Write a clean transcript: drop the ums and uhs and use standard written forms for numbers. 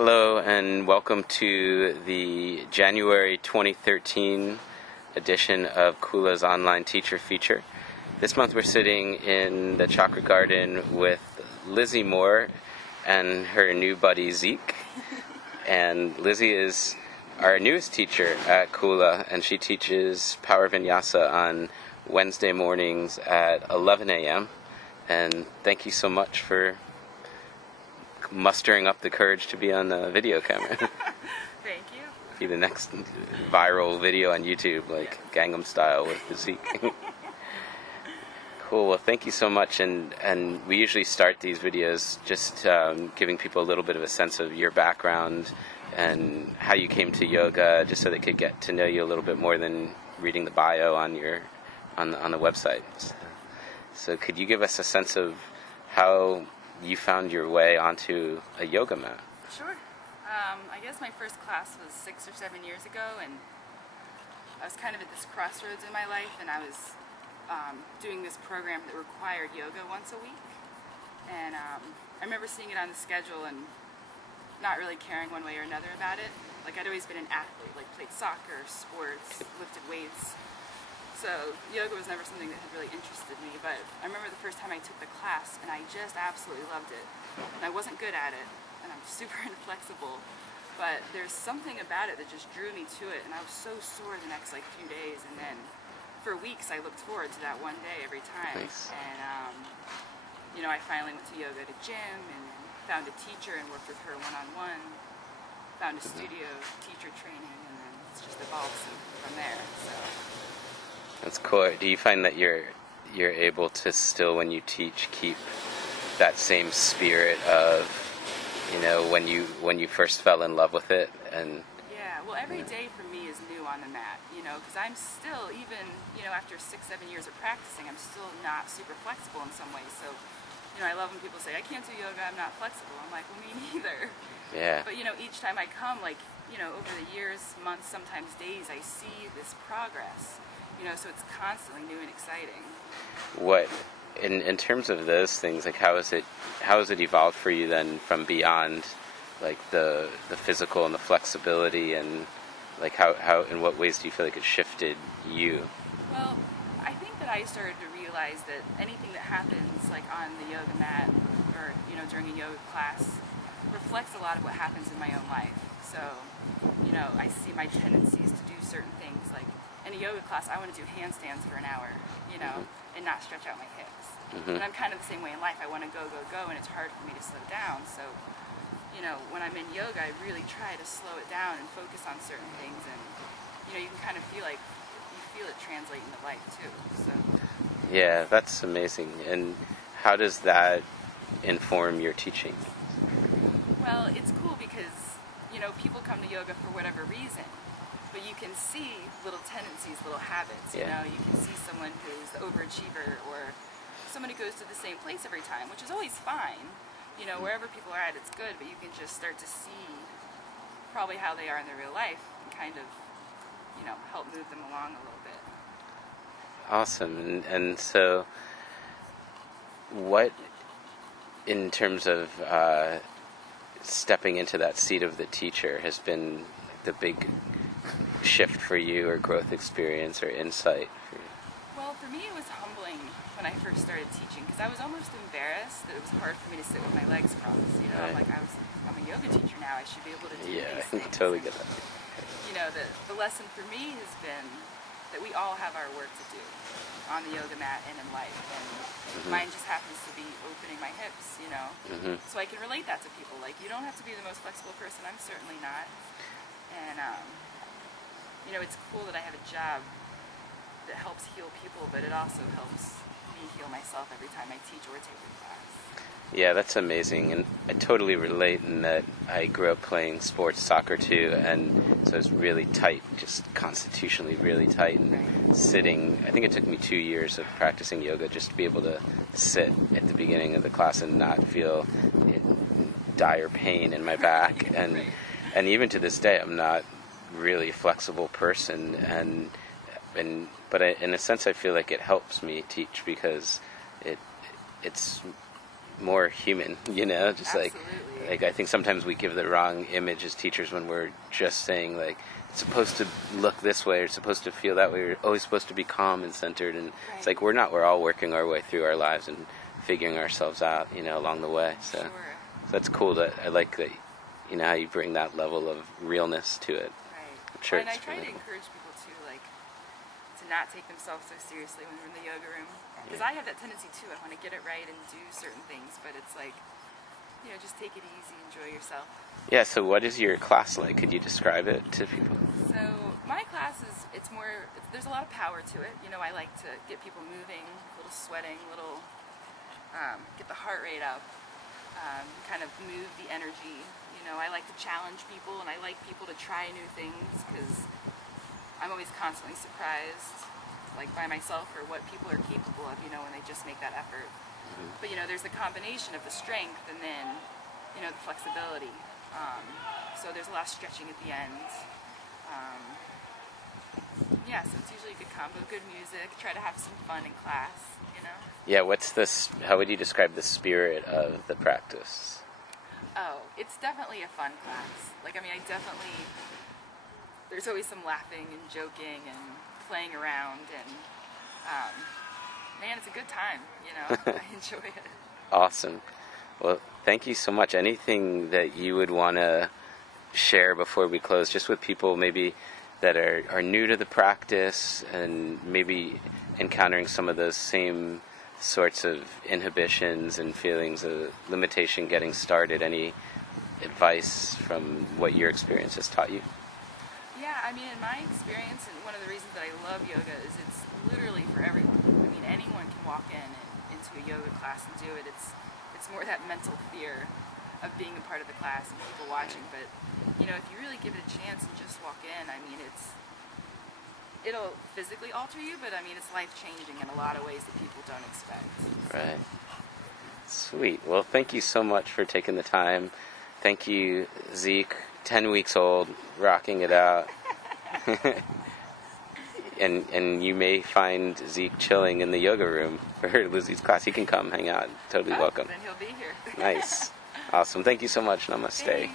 Hello and welcome to the January 2013 edition of Kula's online teacher feature. This month we're sitting in the Chakra Garden with Lizzy Moore and her new buddy Zeke. And Lizzy is our newest teacher at Kula, and she teaches Power Vinyasa on Wednesday mornings at 11 a.m. And thank you so much for mustering up the courage to be on the video camera. Thank you. Be the next viral video on YouTube, like Gangnam Style with Zeke. Cool. Well, thank you so much. And we usually start these videos just giving people a little bit of a sense of your background and how you came to yoga, just so they could get to know you a little bit more than reading the bio on the website. So could you give us a sense of how you found your way onto a yoga mat? Sure. I guess my first class was 6 or 7 years ago, and I was kind of at this crossroads in my life, and I was doing this program that required yoga once a week. And I remember seeing it on the schedule and not really caring one way or another about it. Like, I'd always been an athlete, like played soccer, sports, lifted weights. So yoga was never something that had really interested me, but I remember the first time I took the class and I just absolutely loved it. And I wasn't good at it, and I'm super inflexible, but there's something about it that just drew me to it, and I was so sore the next few days, and then for weeks I looked forward to that one day every time. Nice. And I finally went to yoga at a gym and found a teacher and worked with her one-on-one, found a studio, teacher training, and then it's just evolved from there. So. That's cool. Do you find that you're able to still, when you teach, keep that same spirit of, when you first fell in love with it? And yeah, well, every day for me is new on the mat, because I'm still, even, after 6-7 years of practicing, I'm still not super flexible in some ways. So, I love when people say, I can't do yoga, I'm not flexible. I'm like, well, me neither. yeah. But, each time I come, over the years, months, sometimes days, I see this progress. So it's constantly new and exciting. What, in terms of those things, how has it evolved for you then from beyond, the physical and the flexibility, and how in what ways do you feel like it shifted you? Well, I think that I started to realize that anything that happens on the yoga mat or during a yoga class reflects a lot of what happens in my own life. So I see my tendencies to do certain things, in a yoga class, I want to do handstands for an hour, and not stretch out my hips. Mm-hmm. And I'm kind of the same way in life. I want to go, and it's hard for me to slow down. So, when I'm in yoga, I really try to slow it down and focus on certain things. And, you can kind of feel it translate into life, too. So. Yeah, that's amazing. And how does that inform your teaching? Well, it's cool because, people come to yoga for whatever reason. But you can see little tendencies, little habits, Yeah. You can see someone who's the overachiever or someone who goes to the same place every time, which is always fine. Wherever people are at, it's good, but you can just start to see probably how they are in their real life and kind of, help move them along a little bit. Awesome. And so what, in terms of stepping into that seat of the teacher, has been the big shift for you, or growth experience, or insight for you? Well, for me it was humbling when I first started teaching, because I was almost embarrassed that it was hard for me to sit with my legs crossed. Right. I'm a yoga teacher now, I should be able to do Yeah, these I things. totally get that. The lesson for me has been that we all have our work to do on the yoga mat and in life, and mine just happens to be opening my hips, so I can relate that to people. You don't have to be the most flexible person, I'm certainly not. And it's cool that I have a job that helps heal people, but it also helps me heal myself every time I teach or take a class. Yeah, that's amazing, and I totally relate in that I grew up playing sports, soccer too, and so it's really tight, just constitutionally really tight, and sitting, I think it took me 2 years of practicing yoga just to be able to sit at the beginning of the class and not feel dire pain in my back, and even to this day I'm not really a flexible person, but in a sense I feel like it helps me teach, because it's more human, you know, just Absolutely. like I think sometimes we give the wrong image as teachers when we're just saying like it's supposed to look this way or it's supposed to feel that way, we're always supposed to be calm and centered, and it's like we're not, we're all working our way through our lives and figuring ourselves out, you know, along the way. So, Sure. so that's cool. That I like that, you know, how you bring that level of realness to it. Right. I'm sure And I it's try to really cool. encourage people to like to not take themselves so seriously when they're in the yoga room, because Yeah. I have that tendency too. I want to get it right and do certain things, but it's like, you know, just take it easy, enjoy yourself. Yeah, so what is your class like? Could you describe it to people? So my class is, there's a lot of power to it. You know, I like to get people moving, a little sweating, get the heart rate up, kind of move the energy. You know, I like to challenge people, and I like people to try new things, because I'm always constantly surprised, like by myself, or what people are capable of, you know, when they just make that effort. But, you know, there's the combination of the strength and then, you know, the flexibility. So there's a lot of stretching at the end. Yeah, so it's usually a good combo, good music, try to have some fun in class, you know? Yeah, what's this, how would you describe the spirit of the practice? Oh, it's definitely a fun class. Like, I mean, there's always some laughing and joking and playing around, and man, it's a good time, you know? I enjoy it. Awesome. Well, thank you so much. Anything that you would want to share before we close, just with people maybe that are new to the practice and maybe encountering some of those same sorts of inhibitions and feelings of limitation getting started? Any advice from what your experience has taught you? Yeah, I mean, in my experience, and one of the reasons that I love yoga is it's literally for everyone. I mean, anyone can walk into a yoga class and do it. It's more that mental fear of being a part of the class and people watching. But, you know, if you really give it a chance and just walk in, I mean, it'll physically alter you, but I mean, it's life-changing in a lot of ways that people don't expect. Right. Sweet. Well, thank you so much for taking the time. Thank you, Zeke, 10 weeks old, rocking it out. And you may find Zeke chilling in the yoga room for Lizzy's class. He can come hang out. Totally welcome. Then he'll be here. Nice. Awesome. Thank you so much. Namaste. Thanks.